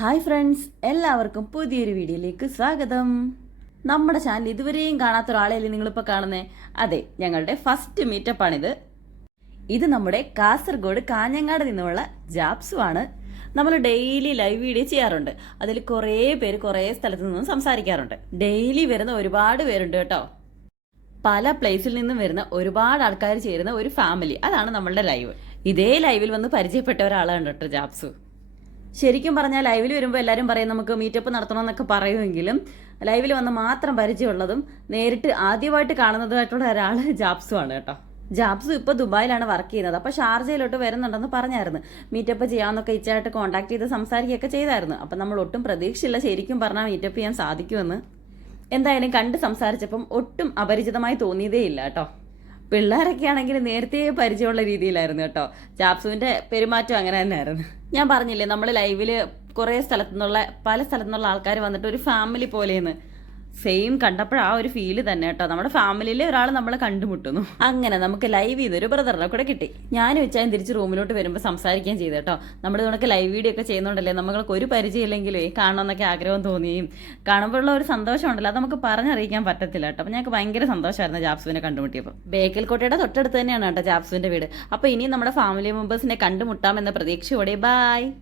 Hi friends, എല്ലാവർക്കും പുതിയൊരു വീഡിയോയിലേക്ക് സ്വാഗതം. നമ്മുടെ ചാനൽ ഇതുവരെയും കാണാത്ത ഒരാളെയല്ലേ നിങ്ങളിപ്പോൾ കാണുന്നേ? അതെ, ഞങ്ങളുടെ ഫസ്റ്റ് മീറ്റപ്പാണിത്. ഇത് നമ്മുടെ കാസർഗോഡ് കാഞ്ഞങ്ങാട് നിന്നുള്ള ജാപ്സുവാണ്. നമ്മൾ ഡെയിലി ലൈവ് വീഡിയോ ചെയ്യാറുണ്ട്. അതിൽ കുറേ പേര് കുറേ സ്ഥലത്ത് നിന്നും സംസാരിക്കാറുണ്ട്. ഡെയിലി വരുന്ന ഒരുപാട് പേരുണ്ട് കേട്ടോ. പല പ്ലേസിൽ നിന്നും വരുന്ന ഒരുപാട് ആൾക്കാർ ചേരുന്ന ഒരു ഫാമിലി, അതാണ് നമ്മളുടെ ലൈവ്. ഇതേ ലൈവിൽ വന്ന് പരിചയപ്പെട്ട ഒരാളാണ് കേട്ടോ ജാപ്സു. ശരിക്കും പറഞ്ഞാൽ ലൈവിൽ വരുമ്പോൾ എല്ലാവരും പറയും നമുക്ക് മീറ്റപ്പ് നടത്തണമെന്നൊക്കെ പറയുമെങ്കിലും ലൈവിൽ വന്ന് മാത്രം പരിചയമുള്ളതും നേരിട്ട് ആദ്യമായിട്ട് കാണുന്നതായിട്ടുള്ള ഒരാൾ ജാപ്സു ആണ് കേട്ടോ. ജാപ്സു ഇപ്പോൾ ദുബായിലാണ് വർക്ക് ചെയ്യുന്നത്. അപ്പോൾ ഷാർജയിലോട്ട് വരുന്നുണ്ടെന്ന് പറഞ്ഞായിരുന്നു. മീറ്റപ്പ് ചെയ്യാമെന്നൊക്കെ ഇച്ചായിട്ട് കോൺടാക്ട് ചെയ്ത് സംസാരിക്കുകയൊക്കെ ചെയ്തായിരുന്നു. അപ്പം നമ്മൾ ഒട്ടും പ്രതീക്ഷയില്ല ശരിക്കും പറഞ്ഞാൽ മീറ്റപ്പ് ചെയ്യാൻ സാധിക്കുമെന്ന്. എന്തായാലും കണ്ട് സംസാരിച്ചപ്പം ഒട്ടും അപരിചിതമായി തോന്നിയതേ ഇല്ല കേട്ടോ. പിള്ളേരൊക്കെ ആണെങ്കിൽ നേരത്തെ പരിചയമുള്ള രീതിയിലായിരുന്നു കേട്ടോ. ജാപ്സുവിൻ്റെ പെരുമാറ്റം അങ്ങനെ തന്നെയായിരുന്നു. ഞാൻ പറഞ്ഞില്ലേ, നമ്മൾ ലൈവിൽ കുറേ പല സ്ഥലത്തു നിന്നുള്ള ആൾക്കാർ വന്നിട്ട് ഒരു ഫാമിലി പോലെയെന്ന്. സെയിം കണ്ടപ്പോൾ ആ ഒരു ഫീല് തന്നെ കേട്ടോ. നമ്മുടെ ഫാമിലിയിലെ ഒരാൾ നമ്മളെ കണ്ടുമുട്ടുന്നു. അങ്ങനെ നമുക്ക് ലൈവ് ചെയ്തൊരു ബ്രദറിനെ കൂടെ കിട്ടി. ഞാൻ വെച്ചാൽ തിരിച്ച് റൂമിലോട്ട് വരുമ്പോൾ സംസാരിക്കുകയും ചെയ്തു കേട്ടോ. നമ്മുടെ ഇതൊക്കെ ലൈവ് വീഡിയോ ഒക്കെ ചെയ്യുന്നുണ്ടല്ലേ, നമ്മൾക്ക് ഒരു പരിചയമില്ലെങ്കിലേ കാണണമെന്നൊക്കെ ആഗ്രഹം തോന്നിയും കാണുമ്പോഴുള്ള ഒരു സന്തോഷം ഉണ്ടല്ലോ, അത് നമുക്ക് പറഞ്ഞറിയിക്കാൻ പറ്റത്തില്ല കേട്ടോ. അപ്പോൾ ഞങ്ങൾക്ക് ഭയങ്കര സന്തോഷമായിരുന്നു ജാപ്സുവിനെ കണ്ടുമുട്ടിയപ്പോൾ. ബേക്കൽ കോട്ടയുടെ തൊട്ടടുത്ത് തന്നെയാണ് കേട്ടോ ജാപ്സുവിൻ്റെ വീട്. അപ്പോൾ ഇനി നമ്മുടെ ഫാമിലി മെമ്പേഴ്സിനെ കണ്ടുമുട്ടാമെന്ന പ്രതീക്ഷയോടെ ബായ്.